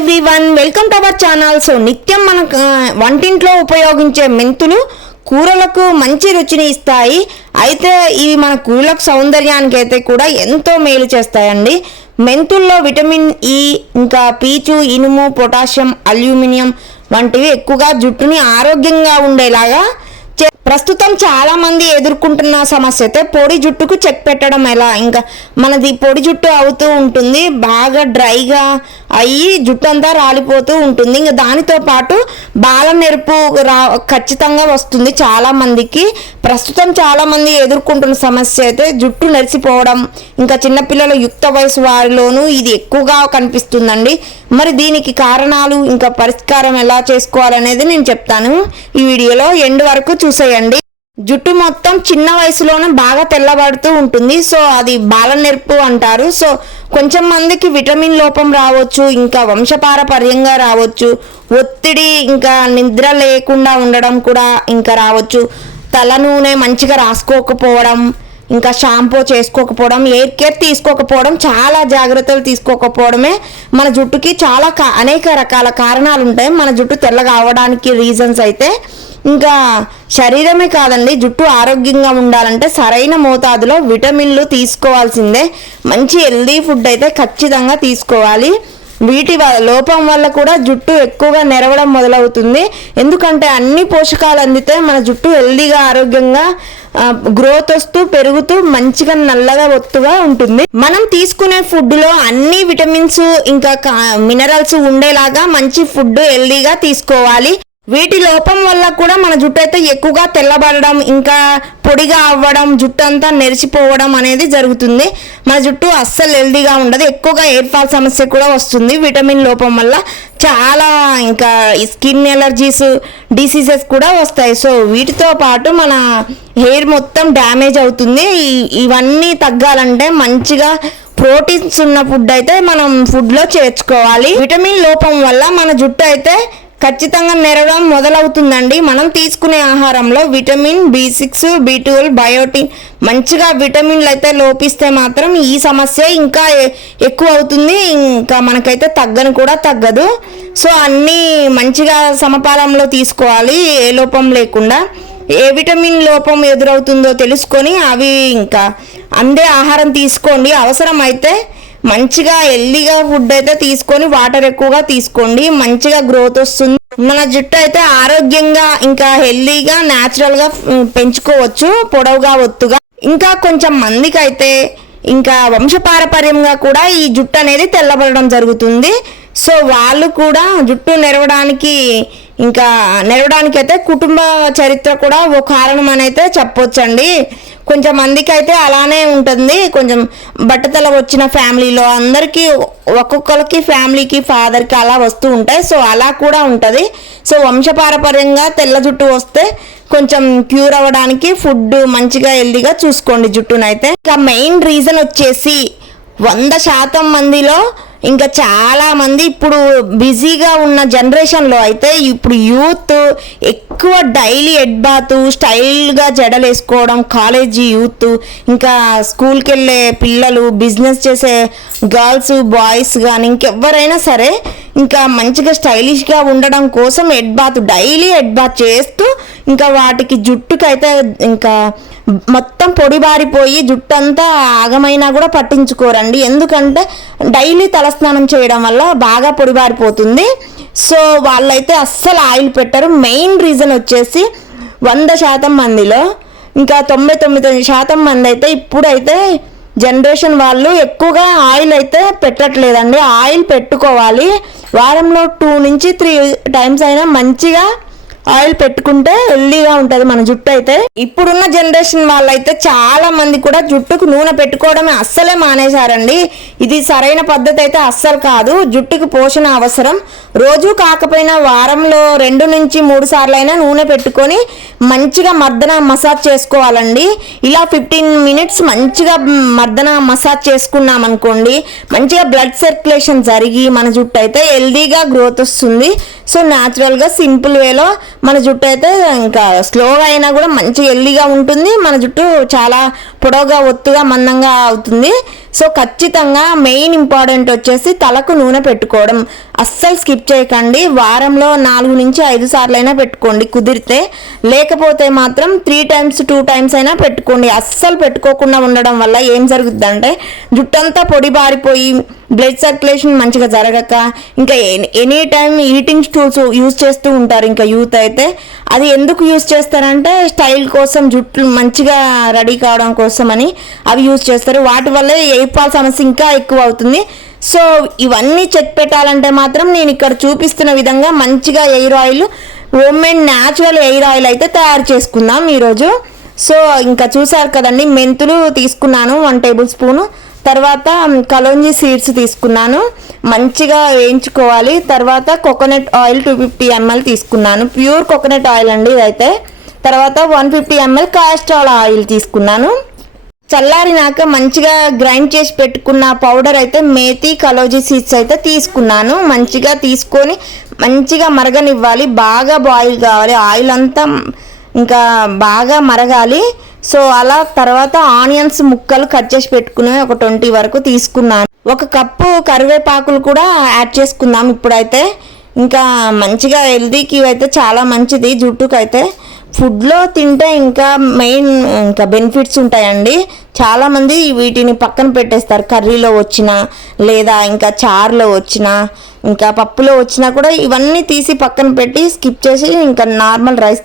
Everyone, welcome to our channel. So నిత్యం మన వంటింట్లో ఉపయోగించే మెంతులు కూరలకు మంచి రుచిని ఇస్తాయి. అయితే ఇవి మన కూరలకు సౌందర్యానికి అయితే కూడా ఎంతో మేలు చేస్తాయండి. మెంతుల్లో విటమిన్ ఇ, ఇంకా పీచు, ఇనుము, పొటాషియం, అల్యూమినియం వంటివి ఎక్కువగా జుట్టుని ఆరోగ్యంగా ఉండేలాగా ప్రస్తుతం చాలా మంది ఎదుర్కొంటున్న సమస్య అయితే పొడి జుట్టుకు చెక్ పెట్టడం ఎలా. ఇంకా మనది పొడి జుట్టు అవుతూ ఉంటుంది, బాగా డ్రైగా అయ్యి జుట్టు అంతా రాలిపోతూ ఉంటుంది. ఇంకా దానితో పాటు బాల నెరుపు ఖచ్చితంగా వస్తుంది చాలా మందికి. ప్రస్తుతం చాలా మంది ఎదుర్కొంటున్న సమస్య అయితే జుట్టు నెరిసిపోవడం, ఇంకా చిన్నపిల్లల యుక్త వయసు వారిలోనూ ఇది ఎక్కువగా కనిపిస్తుందండి. మరి దీనికి కారణాలు, ఇంకా పరిష్కారం ఎలా చేసుకోవాలనేది నేను చెప్తాను ఈ వీడియోలో. ఎండ్ వరకు చూసేయండి. జుట్టు మొత్తం చిన్న వయసులోనే బాగా తెల్లబడుతూ ఉంటుంది. సో అది బాల నెరుపు అంటారు. సో కొంచెం మందికి విటమిన్ లోపం రావచ్చు, ఇంకా వంశపారపర్యంగా రావచ్చు, ఒత్తిడి, ఇంకా నిద్ర లేకుండా ఉండడం కూడా ఇంకా రావచ్చు, తల నూనె మంచిగా రాసుకోకపోవడం, ఇంకా షాంపూ చేసుకోకపోవడం, ఎయిర్ కేర్ తీసుకోకపోవడం, చాలా జాగ్రత్తలు తీసుకోకపోవడమే మన జుట్టుకి చాలా అనేక రకాల కారణాలు ఉంటాయి మన జుట్టు తెల్లగా అవడానికి రీజన్స్ అయితే. ఇంకా శరీరమే కాదండి, జుట్టు ఆరోగ్యంగా ఉండాలంటే సరైన మోతాదులో విటమిన్లు తీసుకోవాల్సిందే. మంచి హెల్దీ ఫుడ్ అయితే ఖచ్చితంగా తీసుకోవాలి. వీటి లోపం వల్ల కూడా జుట్టు ఎక్కువగా నెరవడం మొదలవుతుంది. ఎందుకంటే అన్ని పోషకాలు అందితే మన జుట్టు హెల్దీగా ఆరోగ్యంగా గ్రోత్ వస్తూ పెరుగుతూ మంచిగా నల్లగా ఒత్తుగా ఉంటుంది. మనం తీసుకునే ఫుడ్లో అన్ని విటమిన్స్ ఇంకా మినరల్స్ ఉండేలాగా మంచి ఫుడ్ హెల్దీగా తీసుకోవాలి. వీటి లోపం వల్ల కూడా మన జుట్టు అయితే ఎక్కువగా తెల్లబడడం, ఇంకా పొడిగా అవ్వడం, జుట్టు అంతా నెరిసిపోవడం అనేది జరుగుతుంది. మన జుట్టు అస్సలు హెల్దీగా ఉండదు. ఎక్కువగా ఎయిర్ ఫాల్ సమస్య కూడా వస్తుంది విటమిన్ లోపం వల్ల. చాలా ఇంకా స్కిన్ ఎలర్జీస్, డిసీజెస్ కూడా వస్తాయి. సో వీటితో పాటు మన హెయిర్ మొత్తం డ్యామేజ్ అవుతుంది. ఇవన్నీ తగ్గాలంటే మంచిగా ప్రోటీన్స్ ఉన్న ఫుడ్ అయితే మనం ఫుడ్లో చేర్చుకోవాలి. విటమిన్ లోపం వల్ల మన జుట్టు అయితే ఖచ్చితంగా నెరవడం మొదలవుతుందండి. మనం తీసుకునే ఆహారంలో విటమిన్ B6, B12, బయోటిన్ మంచిగా విటమిన్లు అయితే లోపిస్తే మాత్రం ఈ సమస్య ఇంకా ఎక్కువ అవుతుంది. ఇంకా మనకైతే తగ్గను కూడా తగ్గదు. సో అన్నీ మంచిగా సమపాలంలో తీసుకోవాలి, ఏ లోపం లేకుండా. ఏ విటమిన్ లోపం ఎదురవుతుందో తెలుసుకొని అవి ఇంకా అందే ఆహారం తీసుకోండి. అవసరమైతే మంచిగా హెల్దీగా ఫుడ్ అయితే తీసుకొని వాటర్ ఎక్కువగా తీసుకోండి. మంచిగా గ్రోత్ వస్తుంది. మన జుట్టు అయితే ఆరోగ్యంగా ఇంకా హెల్దీగా న్యాచురల్గా పెంచుకోవచ్చు, పొడవుగా ఒత్తుగా. ఇంకా కొంచెం మందికి అయితే ఇంకా వంశపారపర్యంగా కూడా ఈ జుట్టు అనేది తెల్లబడడం జరుగుతుంది. సో వాళ్ళు కూడా జుట్టు నెరవడానికి అయితే కుటుంబ చరిత్ర కూడా ఒక కారణం అని అయితే చెప్పొచ్చండి. కొంచెం మందికి అయితే అలానే ఉంటుంది. కొంచెం బట్టతల వచ్చిన ఫ్యామిలీలో అందరికీ ఒక్కొక్కరికి ఫ్యామిలీకి ఫాదర్కి అలా వస్తూ ఉంటాయి. సో అలా కూడా ఉంటుంది. సో వంశపారపర్యంగా తెల్ల జుట్టు వస్తే కొంచెం క్యూర్ అవ్వడానికి ఫుడ్ మంచిగా హెల్దీగా చూసుకోండి జుట్టునైతే. ఇంకా మెయిన్ రీజన్ వచ్చేసి 100% మందిలో ఇంకా చాలా మంది ఇప్పుడు బిజీగా ఉన్న జనరేషన్లో అయితే ఇప్పుడు యూత్ ఎక్కువ డైలీ హెడ్ బాత్, స్టైల్గా జడలు వేసుకోవడం, కాలేజీ యూత్, ఇంకా స్కూల్కి వెళ్ళే పిల్లలు, బిజినెస్ చేసే గర్ల్స్, బాయ్స్ కానీ ఇంకెవరైనా సరే ఇంకా మంచిగా స్టైలిష్గా ఉండడం కోసం డైలీ హెడ్ బాత్ చేస్తూ ఇంకా వాటికి జుట్టుకైతే ఇంకా మొత్తం పొడిబారిపోయి జుట్టు అంతా ఆగమైనా కూడా పట్టించుకోరండి. ఎందుకంటే డైలీ తలస్నానం చేయడం వల్ల బాగా పొడిబారిపోతుంది. సో వాళ్ళైతే అస్సలు ఆయిల్ పెట్టరు. మెయిన్ రీజన్ వచ్చేసి 100% మందిలో ఇంకా 99% మంది అయితే ఇప్పుడైతే జనరేషన్ వాళ్ళు ఎక్కువగా ఆయిల్ అయితే పెట్టట్లేదండి. ఆయిల్ పెట్టుకోవాలి. వారంలో 2 నుంచి 3 టైమ్స్ అయినా మంచిగా ఆయిల్ పెట్టుకుంటే హెల్దీగా ఉంటుంది మన జుట్టు అయితే. ఇప్పుడున్న జనరేషన్ వాళ్ళైతే చాలా మంది కూడా జుట్టుకు నూనె పెట్టుకోవడమే అస్సలే మానేశారండి. ఇది సరైన పద్ధతి అయితే అస్సలు కాదు. జుట్టుకు పోషణ అవసరం. రోజు కాకపోయినా వారంలో 2 నుంచి 3 సార్లు అయినా నూనె పెట్టుకొని మంచిగా మర్దన మసాజ్ చేసుకోవాలండి. ఇలా 15 మినిట్స్ మంచిగా మర్దన మసాజ్ చేసుకున్నాం అనుకోండి, మంచిగా బ్లడ్ సర్క్యులేషన్ జరిగి మన జుట్టు అయితే హెల్దీగా గ్రోత్ వస్తుంది. సో న్యాచురల్గా సింపుల్ వేలో మన జుట్టు అయితే ఇంకా స్లోగా అయినా కూడా మంచి హెల్దీగా ఉంటుంది. మన జుట్టు చాలా పొడవుగా ఒత్తుగా మందంగా అవుతుంది. సో ఖచ్చితంగా మెయిన్ ఇంపార్టెంట్ వచ్చేసి తలకు నూనె పెట్టుకోవడం అస్సలు స్కిప్ చేయకండి. వారంలో 4 నుంచి 5 సార్లు అయినా పెట్టుకోండి కుదిరితే, లేకపోతే మాత్రం 3 times 2 times అయినా పెట్టుకోండి. అస్సలు పెట్టుకోకుండా ఉండడం వల్ల ఏం జరుగుతుందంటే జుట్టంతా పొడి బారిపోయి బ్లడ్ సర్క్యులేషన్ మంచిగా జరగక ఇంకా any time eating stools use చేస్తూ ఉంటారు. ఇంకా యూత్ అయితే అది ఎందుకు యూజ్ చేస్తారంటే స్టైల్ కోసం, జుట్టు మంచిగా రెడీ కావడం కోసం అని అవి యూజ్ చేస్తారు. వాటి వల్ల ఎయిర్ ఫాల్ సమస్య ఇంకా ఎక్కువ అవుతుంది. సో ఇవన్నీ చెక్ పెట్టాలంటే మాత్రం నేను ఇక్కడ చూపిస్తున్న విధంగా మంచిగా air oil, homemade natural air oil అయితే తయారు చేసుకుందాం ఈరోజు. సో ఇంకా చూసారు కదండి, మెంతులు తీసుకున్నాను 1 tablespoon, తర్వాత కలోంజీ సీడ్స్ తీసుకున్నాను, మంచిగా వేయించుకోవాలి. తర్వాత కోకోనట్ ఆయిల్ 250 ml తీసుకున్నాను, ప్యూర్ కోకోనట్ ఆయిల్ అండి ఇదైతే. తర్వాత 150 ml కాస్ట్రాల్ ఆయిల్ తీసుకున్నాను. చల్లారినాక మంచిగా గ్రైండ్ చేసి పెట్టుకున్న పౌడర్ అయితే మేతి కలోజీ సీడ్స్ అయితే తీసుకున్నాను. మంచిగా తీసుకొని మంచిగా మరగనివ్వాలి, బాగా బాయిల్ కావాలి, ఆయిల్ అంతా ఇంకా బాగా మరగాలి. సో అలా తర్వాత ఆనియన్స్ ముక్కలు కట్ చేసి పెట్టుకుని ఒక 20 వరకు తీసుకున్నాను. 1 కప్పు కరివేపాకులు కూడా యాడ్ చేసుకుందాం ఇప్పుడైతే. ఇంకా మంచిగా హెల్దీకి అయితే చాలా మంచిది జుట్టుకు అయితే. ఫుడ్లో తింటే ఇంకా మెయిన్ ఇంకా బెనిఫిట్స్ ఉంటాయండి. చాలామంది వీటిని పక్కన పెట్టేస్తారు, కర్రీలో వచ్చినా లేదా ఇంకా చారులో వచ్చినా ఇంకా పప్పులో వచ్చినా కూడా ఇవన్నీ తీసి పక్కన పెట్టి స్కిప్ చేసి ఇంకా నార్మల్ రైస్